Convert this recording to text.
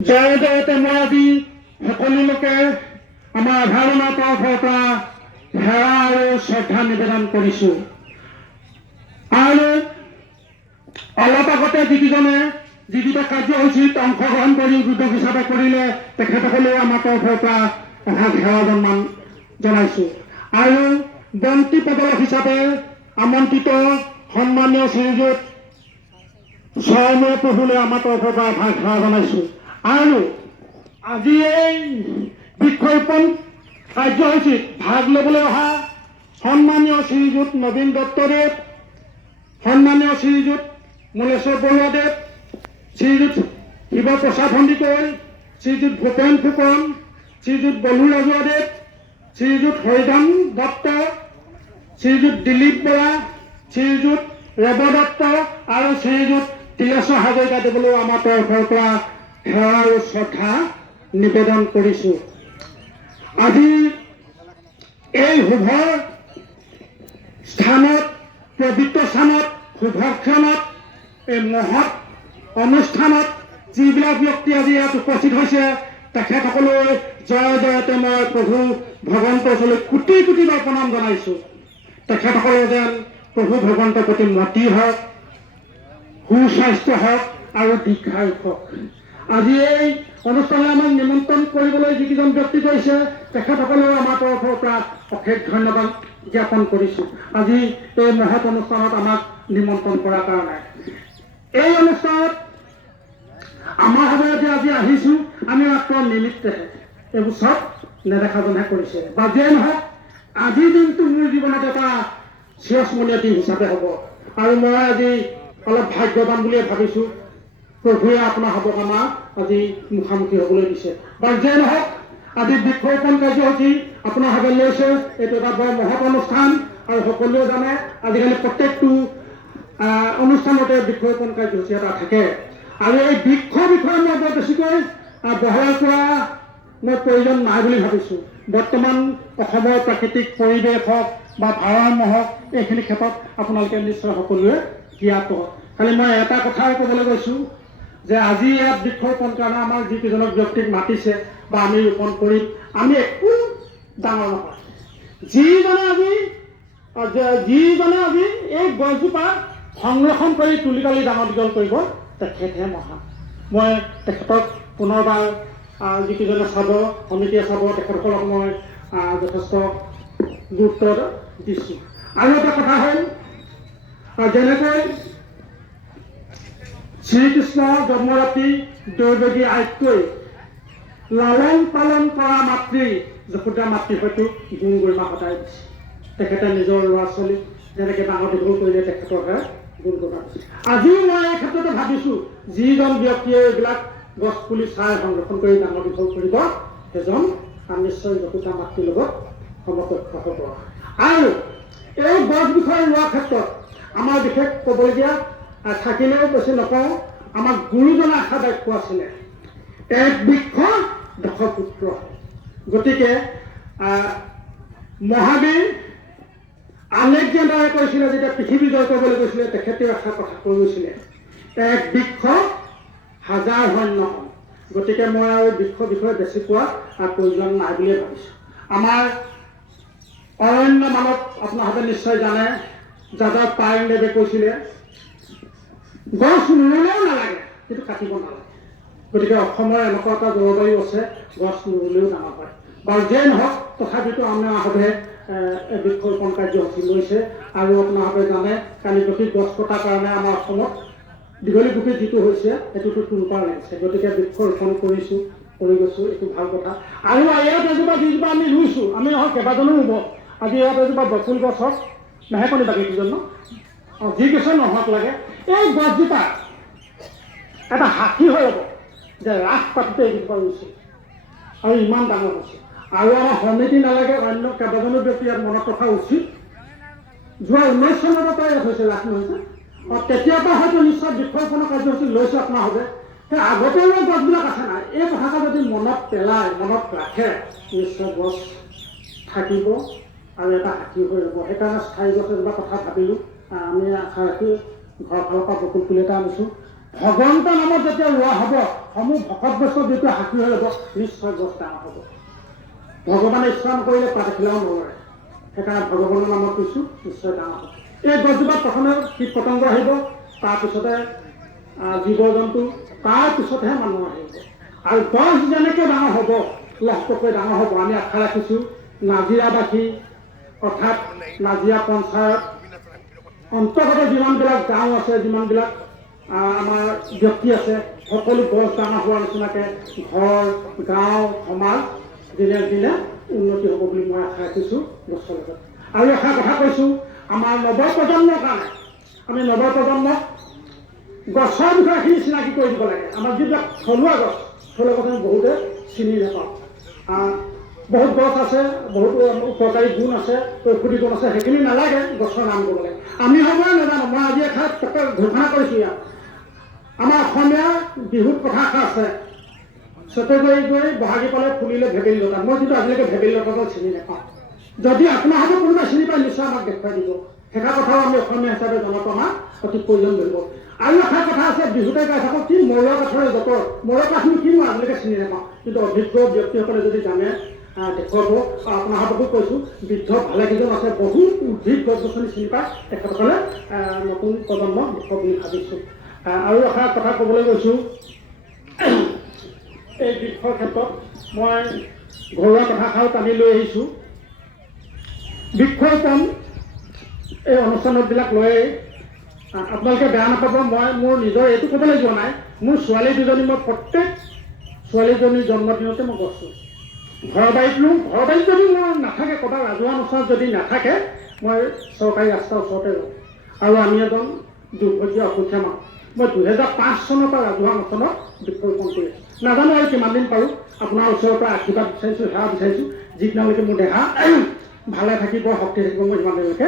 জয়তে মই আজি সকলো লোকে আমাৰ ধাৰণা তৰফৰ পৰা সেৱা আৰু শ্ৰদ্ধা নিবেদন কৰিছো। আৰু অলপ আগতে যিকেইজনে যিকেইটা কাৰ্যসূচীত অংশগ্ৰহণ কৰি উদ্যোগ হিচাপে কৰিলে তেখেতসকলেও আমাৰ তৰফৰ পৰা অহা সেৱা সন্মান জনাইছো। আৰু বন্তি প্ৰদৰ্শক হিচাপে আমন্ত্ৰিত সন্মানীয় শ্ৰীযুত স্বয়মে প্ৰভুলৈ আমাৰ তৰফৰ পৰা সেৱা জনাইছো। আৰু আজি এই বৃক্ষৰোপণ কাৰ্যসূচীত ভাগ ল'বলৈ অহা সন্মানীয় শ্ৰীযুত নবীন দত্তদেৱ, সন্মানীয় শ্ৰীযুত মলেশ্বৰ বৰুৱাদেৱ, শ্ৰীযুত শিৱপ্ৰসাদ সন্দিকৈ, শ্ৰীযুত ভূপেন ফুকন, শ্ৰীযুত বলু ৰাজুৱাদেৱ, শ্ৰীযুত হৰিধন দত্ত, শ্ৰীযুত দিলীপ বৰা, শ্ৰীযুত ৰেৱ দত্ত আৰু শ্ৰীযুত তিলেশ্বৰ হাজৰিকাদেৱলৈও আমাৰ তৰফৰ পৰা সেৱা আৰু শ্ৰদ্ধা নিবেদন কৰিছো। আজি এই শুভ স্থানত, পবিত্ৰ স্থানত, শুভক্ষণত, এই মহৎ অনুষ্ঠানত যিবিলাক ব্যক্তি আজি ইয়াত উপস্থিত হৈছে তেখেতসকললৈ জয়তে মই প্ৰভু ভগৱন্তৰ ওচৰলৈ কোটি কোটিবাৰ প্ৰণাম জনাইছো। তেখেতসকলৰ যেন প্ৰভু ভগৱন্তৰ প্ৰতি মতি হওক, সুস্বাস্থ্য হওক আৰু দীৰ্ঘায়ু হওক। আজি এই অনুষ্ঠানলৈ আমাক নিমন্ত্ৰণ কৰিবলৈ যিকেইজন ব্যক্তি কৰিছে তেখেতসকলেও আমাৰ তৰফৰ পৰা অশেষ ধন্যবাদ জ্ঞাপন কৰিছো। আজি এই মহৎ অনুষ্ঠানত আমাক নিমন্ত্ৰণ কৰাৰ কাৰণে। এই অনুষ্ঠানত আমাৰ সময়ত যে আজি আহিছো আমি মাত্ৰ নিমিত্তেহে, এইবোৰ চব নেদেখাজনহে কৰিছে। বা যিয়ে নহওক আজিৰ দিনটো মোৰ জীৱনত এটা চিৰস্মৰণীয় দিন হিচাপে হ'ব। আৰু মই আজি অলপ ভাগ্যৱান বুলিয়ে ভাবিছো প্ৰভুৱে আপোনাৰ সবকামা আজি মুখামুখি হ'বলৈ দিছে। বা যিয়ে নহওক আজি বৃক্ষৰোপণ কাৰ্যসূচী আপোনাৰ হাতত লৈছে। এইটো এটা বৰ মহৎ অনুষ্ঠান আৰু সকলোৱে জানে আজিকালি প্ৰত্যেকটো অনুষ্ঠানতে বৃক্ষৰোপণ কাৰ্যসূচী এটা থাকে। আৰু এই বৃক্ষৰ বিষয়ে মই বৰ বেছিকৈ বহলাই কোৱা মই প্ৰয়োজন নাই বুলি ভাবিছো। বৰ্তমান অসমৰ প্ৰাকৃতিক পৰিৱেশ হওক বা ভাৰসাম্য হওক এইখিনি ক্ষেত্ৰত আপোনালোকে নিশ্চয় সকলোৱে জ্ঞাত। খালি মই এটা কথাই ক'বলৈ গৈছো যে আজি ইয়াত বৃক্ষৰোপণ কাৰণে আমাৰ যিকেইজনক ব্যক্তিক মাতিছে বা আমি ৰোপণ কৰিম, আমি একো ডাঙৰ নহয়। যিজনে আজি এই গছজোপা সংৰক্ষণ কৰি তুলি তালি ডাঙৰ দীঘল কৰিব তেখেতহে মহান। মই তেখেতক পুনৰবাৰ যিকেইজনে চাব, সমিতিয়ে চাব, তেখেতসকলক মই যথেষ্ট গুৰুত্ব দিছোঁ। আৰু এটা কথা হ'ল যেনেকৈ শ্ৰীকৃষ্ণৰ জন্মৰাতি দৈৱকী আইতকৈ লালন পালন কৰা মাতৃ যশোদা মাতৃ হয়তো গুণ গৰিমা সদায় দিছে। তেখেতে নিজৰ ল'ৰা ছোৱালীক যেনেকৈ ডাঙৰ দীঘল কৰিলে তেখেতৰহে গুণ গৰিমা দিছে। আজিও মই এই ক্ষেত্ৰতে ভাবিছোঁ যিজন ব্যক্তিয়ে এইবিলাক গছ পুলি চাই সংৰক্ষণ কৰি ডাঙৰ দীঘল কৰিব সেইজন নিশ্চয় যশোদা মাতৃৰ লগত সমকক্ষ হ'ব। আৰু এই গছ বিষয়ে লোৱাৰ ক্ষেত্ৰত আমাৰ বিশেষ ক'বলগীয়া থাকিলেও বেছি নকওঁ। আমাৰ গুৰুজনা আশা বাক্য আছিলে এক বৃক্ষ দশ পুত্ৰ। গতিকে মহাবীৰ আলেকজেণ্ডাৰে কৈছিলে যেতিয়া পৃথিৱী জয় কৰিবলৈ গৈছিলে তেখেতেও এটা কথা কৈ গৈছিলে এক বৃক্ষ হাজাৰ সৈন্য হম। গতিকে মই আৰু বৃক্ষ বিষয়ে বেছি কোৱা প্ৰয়োজন নাই বুলিয়ে ভাবিছোঁ। আমাৰ অৰণ্য মানৱ আপোনালোকে নিশ্চয় জানে যাদৱ পায়েংদেৱে কৈছিলে গছ নুৰুলেও নালাগে কিন্তু কাটিব নালাগে। গতিকে অসমৰ এনেকুৱা এটা জলবায়ু আছে গছ নুৰুলেও ডাঙৰ হয়। বাৰু যিয়ে নহওক তথাপিতো আপোনাৰভাৱে বৃক্ষৰোপণ কাৰ্যসূচী লৈছে। আৰু আপোনাৰভাৱে জানে কালিগতি গছ কটাৰ কাৰণে আমাৰ অসমত দীঘলী পুখুৰী যিটো হৈছে সেইটোতো তুলপাৰ লাগিছে। গতিকে বৃক্ষৰোপণ কৰি গৈছোঁ, এইটো ভাল কথা। আৰু ইয়াত এজোপা যিজোপা আমি ৰুইছোঁ আমি নহয় কেইবাজনো ৰুব। আজি ইয়াত এজোপা বকুল গছ হওক মেহেকনি বাগিকেইজন যি কিছু নহওক লাগে এই গছজোপা এটা সাক্ষী হৈ ৰ'ব যে ৰাস পাতোতে এইজোপা ৰুইছে আৰু ইমান ডাঙৰ হৈছে। আৰু আমাৰ সমিতি নালাগে অন্য কেইবাজনো ব্যক্তি ইয়াত মনত ৰখা উচিত। যোৱা 19 চনৰ পৰা ইয়াত হৈছে ৰাস নহৈছে। তেতিয়াৰ পৰা হয়তো নিশ্চয় বৃক্ষৰোপণৰ কাৰ্যসূচী লৈছে আপোনাৰ হবে। সেই আগতে গছবিলাক আছে নাই এই কথাটো যদি মনত পেলায় মনত ৰাখে নিশ্চয় গছ থাকিব আৰু এটা সাক্ষী হৈ ৰ'ব। সেইকাৰণে স্থায়ী গছ এজোপা কথা ভাবিলোঁ। আমি আশা ৰাখি ঘৰৰ ফালৰ পৰা বকুল পুলি এটা আনিছোঁ। ভগৱন্ত নামত যেতিয়া ৰোৱা হ'ব, সমূহ ভকত বৈষ্ণৱ যেতিয়া সাক্ষী হৈ যাব, নিশ্চয় গছ ডাঙৰ হ'ব। ভগৱানে ইচ্ছা নকৰিলে পাত এখিলাও নলৰে। সেইকাৰণে ভগৱানৰ নামত কৈছোঁ, নিশ্চয় ডাঙৰ হ'ব। এই গছজোপাত প্ৰথমে কীট পতংগ আহিব, তাৰপিছতে জীৱ জন্তু, তাৰপিছতহে মানুহ আহিব। আৰু গছ যেনেকৈ ডাঙৰ হ'ব, লহপহকৈ ডাঙৰ হ'ব। আমি আশা ৰাখিছোঁ নাজিৰাবাসী অৰ্থাৎ নাজিৰা পঞ্চায়ত অন্তৰ্গত যিমানবিলাক গাঁও আছে, যিমানবিলাক আমাৰ ব্যক্তি আছে, সকলো গছ ডাঙৰ হোৱাৰ নিচিনাকৈ ঘৰ, গাঁও, সমাজ দিনে দিনে উন্নতি হ'ব বুলি মই আশা ৰাখিছোঁ গছৰ লগত। আৰু এষাৰ কথা কৈছোঁ, আমাৰ নৱপ্ৰজন্মৰ কাৰণে আমি নৱপ্ৰজন্মক গছৰ বিষয়েখিনি চিনাকি কৰি দিব লাগে। আমাৰ যিবিলাক থলুৱা গছ, থলুৱা গছ আমি বহুতে চিনি নাপাওঁ। বহুত গছ আছে, বহুতো উপকাৰী গুণ আছে, ঔষধি গুণ আছে, সেইখিনি নালাগে গছৰ নাম ক'ব লাগে। আমি সময় নাজানো। মই আজি এষাৰ ঘোষণা কৰিছোঁ ইয়াত, আমাৰ অসমীয়া বিহুত কথা এষাৰ আছে, চতে গৈ গৈ বহাগী পালে ফুলিলে ভেবেলী লতা। মই কিন্তু আজিলৈকে ভেবেলী লতাটো চিনি নাপাওঁ। যদি আপোনালোকে কোনোবাই চিনি পায়, নিশ্চয় আমাক দেখুৱাই দিব। সেইষাৰ কথাও আমি অসমীয়া হিচাপে জনাটো আমাৰ অতি প্ৰয়োজন ধৰিব। আৰু এষাৰ কথা আছে, বিহুতে গাই থাকক কি মৰুৱা কাঠৰে জতৰ। মৰুৱা কাঠনো কি মই আজিলৈকে চিনি নাপাওঁ, কিন্তু অভিজ্ঞ ব্যক্তিসকলে যদি জানে দেখুৱাব। আপোনালোককো কৈছোঁ, বৃদ্ধ ভালেকেইজন আছে, বহুত উদ্ভিদ গছ গছনি চিনি পায়, তেখেতসকলে নতুন প্ৰজন্মক দেখুৱাব বুলি ভাবিছোঁ। আৰু এষাৰ কথা ক'বলৈ গৈছোঁ, এই বৃক্ষৰ ক্ষেত্ৰত মই ঘৰুৱা কথাষাৰো টানি লৈ আহিছোঁ। বৃক্ষৰোপণ এই অনুষ্ঠানবিলাক লৈয়ে আপোনালোকে বেয়া নাপাব, মই মোৰ নিজৰ এইটো ক'বলৈ যোৱা নাই। মোৰ ছোৱালী দুজনী, মই প্ৰত্যেক ছোৱালীজনীৰ জন্মদিনতে মই গছ ৰুওঁ। ঘৰৰ বাৰীত ৰুওঁ। ঘৰৰ বাৰীত যদি মই নাথাকে, ক'ৰবাত ৰাজহুৱা অনুষ্ঠানত যদি নাথাকে, মই চৰকাৰী ৰাস্তাৰ ওচৰতে ৰুওঁ। আৰু আমি এজন দুৰ্ভগীয়া অসুখীয়া মানুহ। মই 2005 চনৰ পৰা ৰাজহুৱা অনুষ্ঠানত বৃক্ষৰোপণ কৰি আছোঁ। নাজানো আৰু কিমান দিন পাৰোঁ। আপোনাৰ ওচৰৰ পৰা আশীৰ্বাদ বিচাৰিছোঁ, সেৱা বিচাৰিছোঁ। যিদিনালৈকে মোৰ দেহা ভালে থাকিব, শক্তি থাকিব, মই সিমান দিনলৈকে